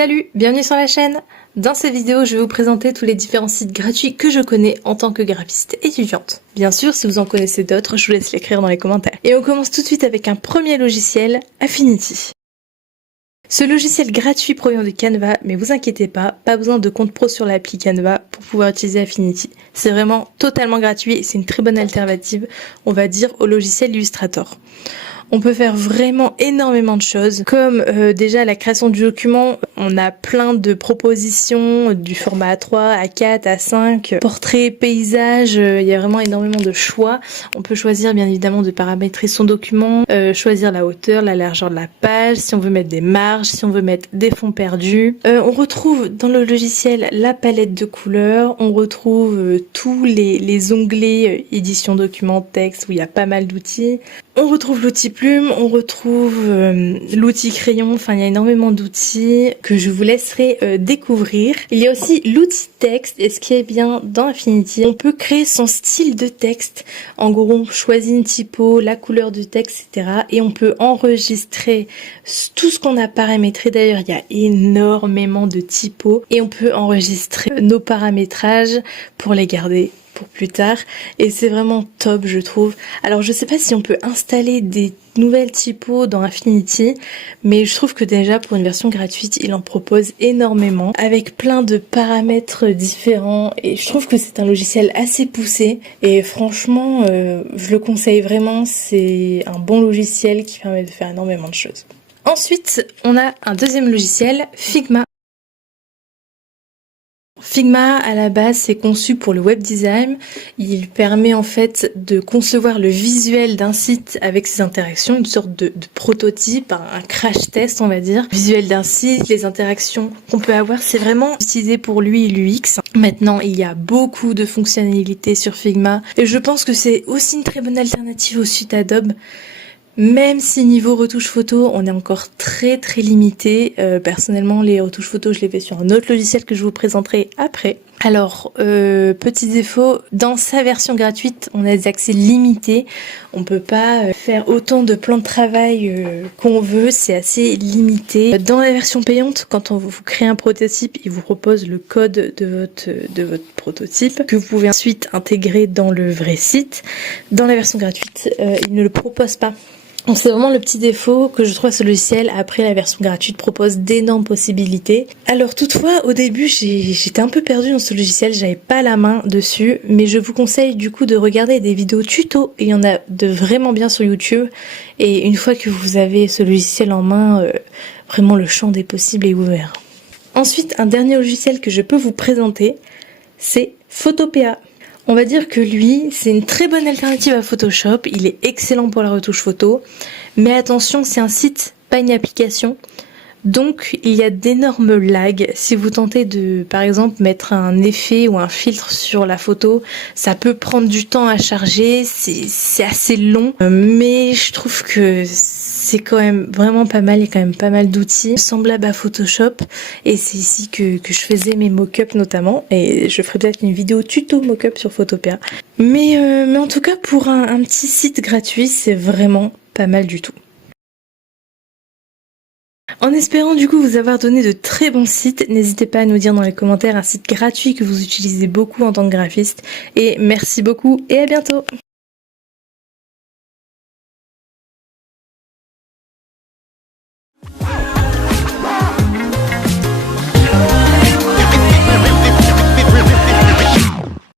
Salut, bienvenue sur la chaîne. Dans cette vidéo, je vais vous présenter tous les différents sites gratuits que je connais en tant que graphiste étudiante. Bien sûr, si vous en connaissez d'autres, je vous laisse l'écrire dans les commentaires. Et on commence tout de suite avec un premier logiciel, Affinity. Ce logiciel gratuit provient de Canva, mais vous inquiétez pas besoin de compte pro sur l'appli Canva pour pouvoir utiliser Affinity. C'est vraiment totalement gratuit et c'est une très bonne alternative, on va dire, au logiciel Illustrator. On peut faire vraiment énormément de choses, comme déjà la création du document, on a plein de propositions du format A3, A4, A5, portrait, paysage, il y a vraiment énormément de choix. On peut choisir bien évidemment de paramétrer son document, choisir la hauteur, la largeur de la page, si on veut mettre des marges, si on veut mettre des fonds perdus. On retrouve dans le logiciel la palette de couleurs, on retrouve tous les onglets édition document, texte, où il y a pas mal d'outils. On retrouve l'outil plume, on retrouve l'outil crayon, enfin il y a énormément d'outils que je vous laisserai découvrir. Il y a aussi l'outil texte, et ce qui est bien dans Affinity, on peut créer son style de texte. En gros, on choisit une typo, la couleur du texte, etc. Et on peut enregistrer tout ce qu'on a paramétré. D'ailleurs, il y a énormément de typos et on peut enregistrer nos paramétrages pour les garder pour plus tard, et c'est vraiment top, je trouve. Alors je sais pas si on peut installer des nouvelles typos dans Affinity, mais je trouve que déjà pour une version gratuite il en propose énormément avec plein de paramètres différents, et je trouve que c'est un logiciel assez poussé et franchement je le conseille vraiment. C'est un bon logiciel qui permet de faire énormément de choses. Ensuite on a un deuxième logiciel, Figma. Figma, à la base, c'est conçu pour le web design. Il permet en fait de concevoir le visuel d'un site avec ses interactions, une sorte de prototype, un crash test, on va dire. Le visuel d'un site, les interactions qu'on peut avoir, c'est vraiment utilisé pour l'UI et l'UX. Maintenant, il y a beaucoup de fonctionnalités sur Figma et je pense que c'est aussi une très bonne alternative au site Adobe. Même si niveau retouche photo, on est encore très limité. Personnellement, les retouches photo, je les fais sur un autre logiciel que je vous présenterai après. Alors, petit défaut, dans sa version gratuite, on a des accès limités. On peut pas faire autant de plans de travail qu'on veut, c'est assez limité. Dans la version payante, quand on vous crée un prototype, il vous propose le code de votre prototype que vous pouvez ensuite intégrer dans le vrai site. Dans la version gratuite, il ne le propose pas. Donc c'est vraiment le petit défaut que je trouve à ce logiciel. Après, la version gratuite propose d'énormes possibilités. Alors toutefois, au début, j'étais un peu perdue dans ce logiciel, j'avais pas la main dessus, mais je vous conseille du coup de regarder des vidéos tuto, et il y en a de vraiment bien sur YouTube. Et une fois que vous avez ce logiciel en main, vraiment le champ des possibles est ouvert. Ensuite, un dernier logiciel que je peux vous présenter, c'est Photopea. On va dire que lui, c'est une très bonne alternative à Photoshop, il est excellent pour la retouche photo, mais attention, c'est un site, pas une application, donc il y a d'énormes lags. Si vous tentez de, par exemple, mettre un effet ou un filtre sur la photo, ça peut prendre du temps à charger, c'est assez long, mais je trouve que c'est quand même vraiment pas mal, il y a quand même pas mal d'outils semblables à Photoshop, et c'est ici que je faisais mes mock-ups notamment, et je ferai peut-être une vidéo tuto mock-up sur Photopea. Mais en tout cas, pour un petit site gratuit, c'est vraiment pas mal du tout. En espérant du coup vous avoir donné de très bons sites, n'hésitez pas à nous dire dans les commentaires un site gratuit que vous utilisez beaucoup en tant que graphiste, et merci beaucoup et à bientôt.